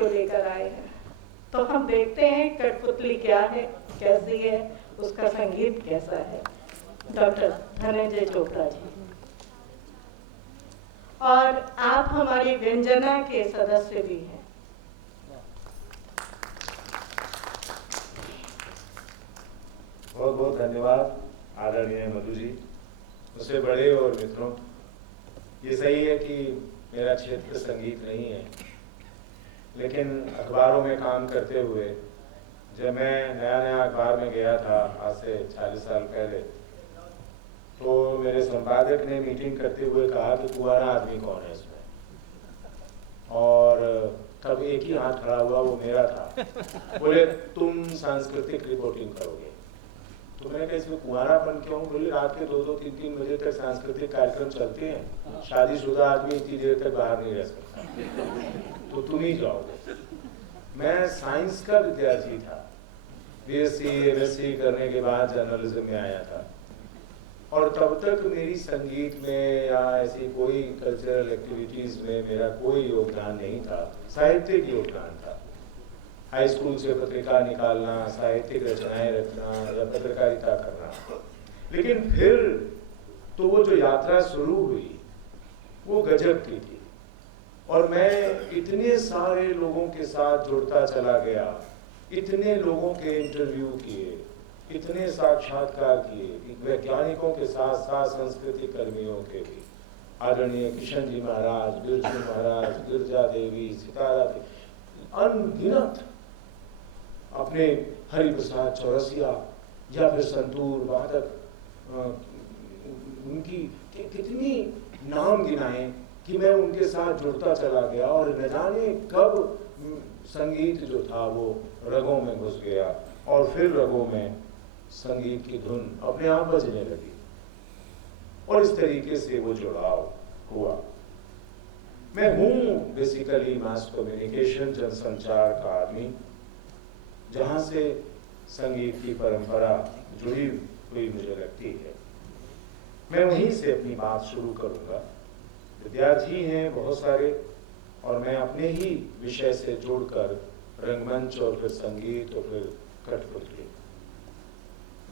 को लेकर आए हैं। तो हम देखते हैं कठपुतली क्या है, कैसी है, उसका संगीत कैसा है। डॉक्टर धनंजय चोपड़ा जी। और आप हमारी व्यंजना के सदस्य भी हैं। बहुत बहुत धन्यवाद आदरणीय मधु जी। मुझसे बड़े और मित्रों, ये सही है कि मेरा क्षेत्र संगीत नहीं है, लेकिन अखबारों में काम करते हुए जब मैं नया अखबार में गया था आज से 40 साल पहले, तो मेरे संपादक ने मीटिंग करते हुए कहा कि कुंवारा आदमी कौन है इसमें, और तब एक ही हाथ खड़ा हुआ, वो मेरा था। बोले तुम सांस्कृतिक रिपोर्टिंग करोगे। तो मैंने कहा इसमें कुंवारापन क्यों? बोले रात के 2-2, 3-3 बजे तक सांस्कृतिक कार्यक्रम चलते हैं, शादीशुदा आदमी इतनी देर तक बाहर नहीं रह सकता, तो तुम ही जाओगे। मैं साइंस का विद्यार्थी था, बीएससी एमएससी करने के बाद जर्नलिज्म में आया था, और तब तक मेरी संगीत में या ऐसी कोई कल्चरल एक्टिविटीज में मेरा कोई योगदान नहीं था। साहित्यिक योगदान था, हाई स्कूल से पत्रिका निकालना, साहित्यिक रचनाएं रखना या पत्रकारिता करना। लेकिन फिर तो वो जो यात्रा शुरू हुई वो गजब की थी, और मैं इतने सारे लोगों के साथ जुड़ता चला गया, इतने लोगों के इंटरव्यू किए, इतने साक्षात्कार किए, वैज्ञानिकों के साथ साथ सांस्कृतिक कर्मियों के भी, आदरणीय किशन जी महाराज, बिरजू महाराज, गिरजा देवी, सितारा देवी, अनगिनत, अपने हरिप्रसाद चौरसिया या फिर संतूर वादक, उनकी कितनी नाम गिनाए कि मैं उनके साथ जुड़ता चला गया, और न जाने कब संगीत जो था वो रगों में घुस गया, और फिर रगों में संगीत की धुन अपने आप बजने लगी, और इस तरीके से वो जुड़ाव हुआ। मैं हूँ बेसिकली मास कम्युनिकेशन, जनसंचार का आदमी, जहाँ से संगीत की परंपरा जुड़ी हुई मुझे लगती है। मैं वहीं से अपनी बात शुरू करूँगा। विद्यार्थी हैं बहुत सारे, और मैं अपने ही विषय से जोड़कर रंगमंच और फिर संगीत और फिर कठपुतली।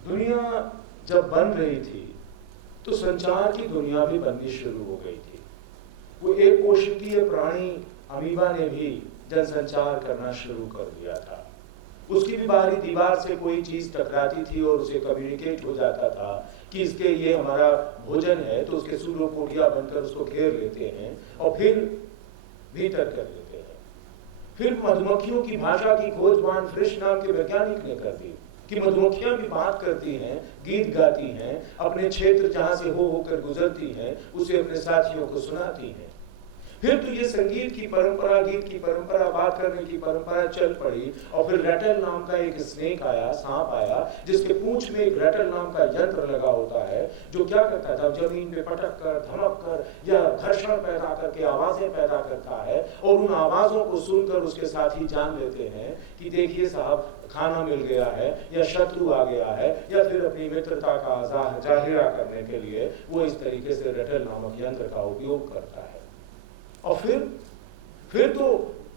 दुनिया जब बन रही थी तो संचार की दुनिया भी बननी शुरू हो गई थी। वो एक कोशिकीय प्राणी अमीबा ने भी जनसंचार करना शुरू कर दिया था। उसकी भी बाहरी दीवार से कोई चीज टकराती थी और उसे कम्युनिकेट हो जाता था कि इसके ये हमारा भोजन है, तो उसके सूडोपोडिया बनकर उसको घेर लेते हैं और फिर भीतर कर लेते हैं। फिर मधुमक्खियों की भाषा की खोज वान फ्रिश नाम के वैज्ञानिक ने कर दी कि मधुमक्खियां भी बात करती हैं, गीत गाती हैं, अपने क्षेत्र जहां से हो होकर गुजरती हैं उसे अपने साथियों को सुनाती हैं। फिर तो ये संगीत की परंपरा, गीत की परंपरा, बात करने की परंपरा चल पड़ी, और फिर रैटल नाम का एक स्नेक आया, सांप आया, जिसके पूंछ में एक रैटल नाम का यंत्र लगा होता है, जो क्या करता था, जमीन पे पटक कर, धमक कर या घर्षण पैदा करके आवाजें पैदा करता है, और उन आवाजों को सुनकर उसके साथी जान लेते हैं कि देखिए साहब खाना मिल गया है, या शत्रु आ गया है, या फिर अपनी मित्रता का जाहिरा करने के लिए वो इस तरीके से रैटल नामक यंत्र का उपयोग करता है। और फिर तो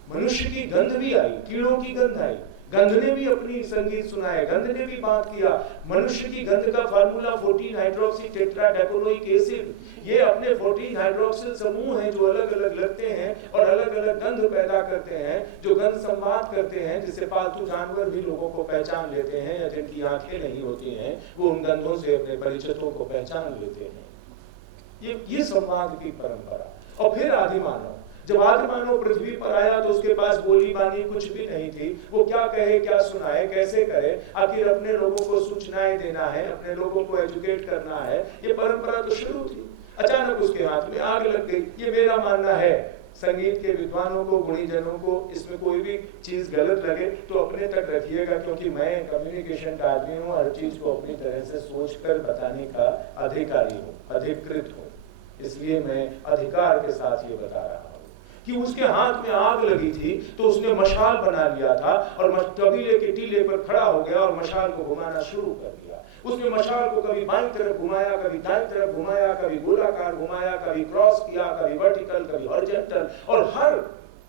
मनुष्य की गंध भी आई, कीड़ों की गंध आई, गंध ने भी अपनी संगीत सुनाए, गंध ने भी बात किया। मनुष्य की गंध का फार्मूला 14 हाइड्रोक्सी टेट्राडेकोलोइक एसिड, ये अपने 14 हाइड्रोक्सिल समूह हैं जो अलग अलग लगते हैं और अलग अलग गंध पैदा करते हैं, जो गंध संवाद करते हैं, जिससे पालतू जानवर भी लोगों को पहचान लेते हैं, या जिनकी आंखें नहीं होती हैं वो उन गंधों से अपने परिचितों को पहचान लेते हैं। ये संवाद की परंपरा। और फिर आदि मानव, जब आदि मानव पृथ्वी पर आया तो उसके पास बोली बानी कुछ भी नहीं थी। वो क्या कहे, क्या सुनाए, कैसे करे, आखिर अपने लोगों को सूचनाएं देना है, अपने लोगों को एजुकेट करना है, ये परंपरा तो शुरू थी। अचानक उसके हाथ में आग लग गई। ये मेरा मानना है। संगीत के विद्वानों को, गुणीजनों को इसमें कोई भी चीज गलत लगे तो अपने तक रखिएगा, क्योंकि मैं कम्युनिकेशन का आदमी हूँ, हर चीज को अपनी तरह से सोच कर बताने का अधिकारी हूँ, अधिकृत हूँ, इसलिए मैं अधिकार के साथ ये बता रहा हूँ कि उसके हाथ में आग लगी थी तो उसने मशाल बना लिया था, और कबीले के टीले पर खड़ा हो गया और मशाल को घुमाना शुरू कर दिया। उसने मशाल को कभी बाईं तरफ घुमाया, कभी दाईं तरफ घुमाया, कभी गोलाकार घुमाया, कभी क्रॉस किया, कभी वर्टिकल, कभी हॉरिजॉन्टल, और हर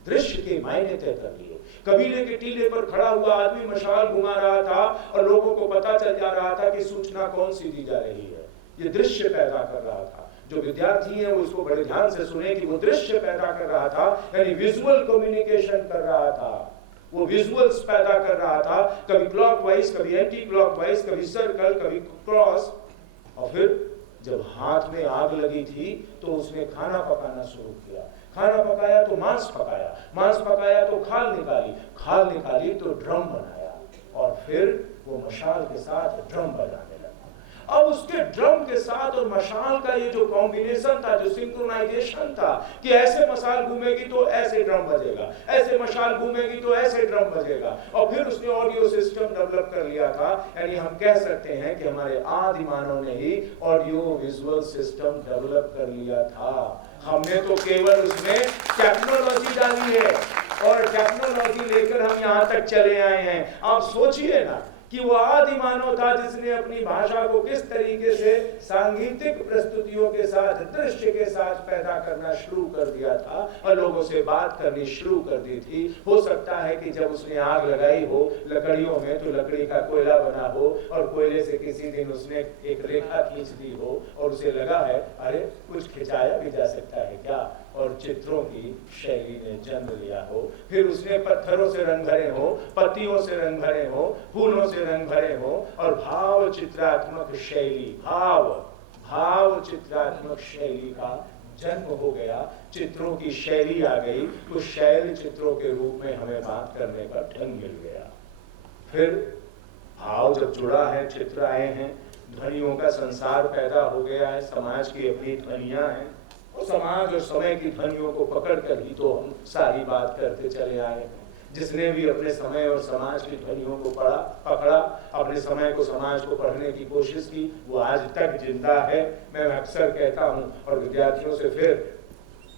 दृश्य के मायने तय कर लिए। कबीले के टीले पर खड़ा हुआ आदमी मशाल घुमा रहा था और लोगों को पता चल जा रहा था कि सूचना कौन सी दी जा रही है। ये दृश्य पैदा कर रहा था। जो विद्यार्थी हैं वो इसको बड़े ध्यान से सुने कि वो दृश्य पैदा कर रहा था, यानी विजुअल कम्युनिकेशन कर रहा था। वो विजुअल्स पैदा कर रहा था, कभी क्लॉकवाइज, कभी एंटी क्लॉकवाइज, कभी सर्कल, कभी क्रॉस। और फिर जब हाथ में आग लगी थी तो उसने खाना पकाना शुरू किया। खाना पकाया तो मांस पकाया, मांस पकाया तो खाल निकाली तो ड्रम बनाया, और फिर वो मशाल के साथ ड्रम बजाने लगा। अब उसके ड्रम के साथ और मशाल का ये जो कॉम्बिनेशन था, जो सिंक्रोनाइजेशन था कि ऐसे मशाल घूमेगी तो ऐसे ड्रम बजेगा, ऐसे मशाल घूमेगी तो ऐसे ड्रम बजेगा, और फिर उसने ऑडियो सिस्टम डेवलप कर लिया था। यानी हम कह सकते हैं कि हमारे आदि मानव ने ही ऑडियो विजुअल सिस्टम डेवलप कर लिया था। हमने तो केवल उसमें टेक्नोलॉजी डाली है और टेक्नोलॉजी लेकर हम यहाँ तक चले आए हैं। आप सोचिए ना कि वो आदि मानव था जिसने अपनी भाषा को किस तरीके से सांगीतिक प्रस्तुतियों के साथ, दृश्य के साथ पैदा करना शुरू कर दिया था और लोगों से बात करनी शुरू कर दी थी। हो सकता है कि जब उसने आग लगाई हो लकड़ियों में तो लकड़ी का कोयला बना हो और कोयले से किसी दिन उसने एक रेखा खींच दी हो और उसे लगा है अरे कुछ खिंचाया भी जा सकता है क्या, और चित्रों की शैली ने जन्म लिया हो। फिर उसने पत्थरों से रंग भरे हो, पत्तियों से रंग भरे हो, फूलों से रंग भरे हो, और भाव चित्रात्मक शैली का जन्म हो गया। चित्रों की शैली आ गई, उस शैली चित्रों के रूप में हमें बात करने का ढंग मिल गया। फिर भाव जब जुड़ा है, चित्र आए हैं, ध्वनियों का संसार पैदा हो गया है, समाज की अपनी ध्वनियां हैं, और समाज और समय की ध्वनियों को पकड़ कर ही तो हम सारी बात करते चले आए हैं। जिसने भी अपने समय और समाज की ध्वनियों को पकड़ा, अपने समय को समाज को पढ़ने की कोशिश की, वो आज तक जिंदा है। मैं अक्सर कहता हूँ और विद्यार्थियों से फिर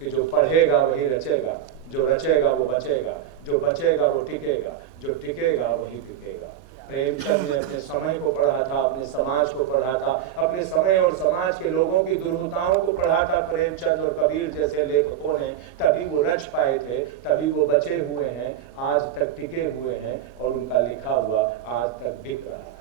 कि जो पढ़ेगा वही रचेगा, जो रचेगा वो बचेगा, जो बचेगा वो टिकेगा, जो टिकेगा वही टिकेगा। प्रेमचंद ने अपने समय को पढ़ा था, अपने समाज को पढ़ा था, अपने समय और समाज के लोगों की दुर्गुताओं को पढ़ा था प्रेमचंद और कबीर जैसे लेखकों ने, तभी वो रच पाए थे, तभी वो बचे हुए हैं, आज तक टिके हुए हैं और उनका लिखा हुआ आज तक बिक रहा है।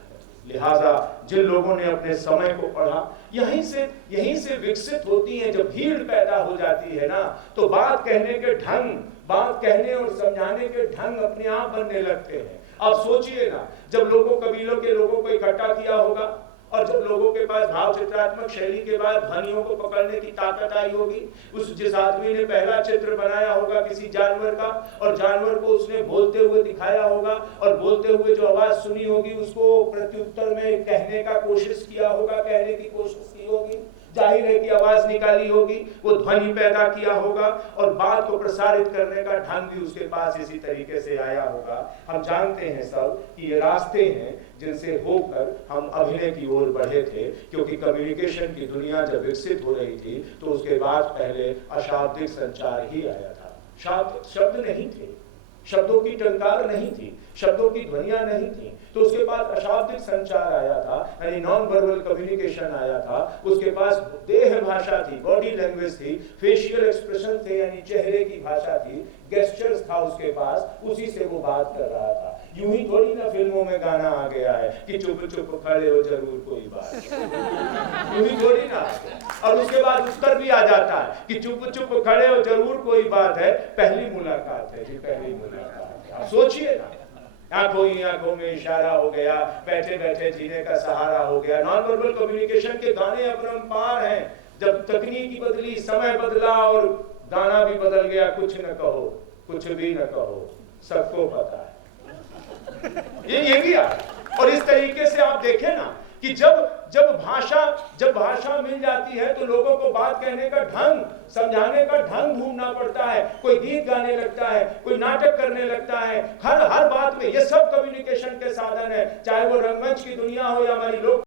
लिहाजा जिन लोगों ने अपने समय को पढ़ा, यहीं से विकसित होती है। जब भीड़ पैदा हो जाती है ना, तो बात कहने के ढंग, बात कहने और समझाने के ढंग अपने आप बनने लगते हैं। आप सोचिए ना, जब कबीलों के लोगों को इकट्ठा किया होगा और जब लोगों के पास भाव चित्रात्मक शैली के बाद ध्वनियों को पकड़ने की ताकत आई होगी, जिस आदमी ने पहला चित्र बनाया होगा किसी जानवर का और जानवर को उसने बोलते हुए दिखाया होगा और बोलते हुए जो आवाज सुनी होगी उसको प्रत्युत्तर में कहने का कोशिश किया होगा, कहने की कोशिश की होगी, जाहिर है कि आवाज निकाली होगी, वो ध्वनि पैदा किया होगा और बात को प्रसारित करने का ढंग भी उसके पास इसी तरीके से आया होगा। हम जानते हैं सब कि ये रास्ते हैं जिनसे होकर हम अभिनय की ओर बढ़े थे, क्योंकि कम्युनिकेशन की दुनिया जब विकसित हो रही थी तो उसके बाद पहले अशाब्दिक संचार ही आया था। शब्द नहीं थे, शब्दों की टंकार नहीं थी, शब्दों की ध्वनियां नहीं थी, तो उसके पास अशाब्दिक संचार आया था, यानी नॉन वर्बल कम्युनिकेशन आया था। उसके पास देह भाषा थी, बॉडी लैंग्वेज थी, फेशियल एक्सप्रेशन थे, यानी चेहरे की भाषा थी, गेस्चर्स था उसके पास, उसी से वो बात कर रहा था। यूं ही थोड़ी ना फिल्मों में गाना आ गया है कि चुप चुप खड़े हो जरूर कोई बात, यूं ही थोड़ी ना। और उसके बाद उत्तर भी आ जाता है कि चुप चुप खड़े हो जरूर कोई बात है, पहली मुलाकात है जी, पहली मुलाकात है। सोचिए ना, आंखों में इशारा हो गया, बैठे बैठे जीने का सहारा हो गया। नॉन वर्बल कम्युनिकेशन के गाने अपरंपार हैं। जब तकनीकी बदली, समय बदला और गाना भी बदल गया। कुछ न कहो, कुछ भी न कहो, सबको पता है ये भी आ। और इस तरीके से आप देखें ना कि जब भाषा मिल जाती है तो लोगों को बात कहने का ढंग, समझाने का ढंग ढूंढना पड़ता है। कोई गीत गाने लगता है, कोई नाटक करने लगता है, हर बात में ये सब कम्युनिकेशन के साधन है, चाहे वो रंगमंच की दुनिया हो या हमारी लोक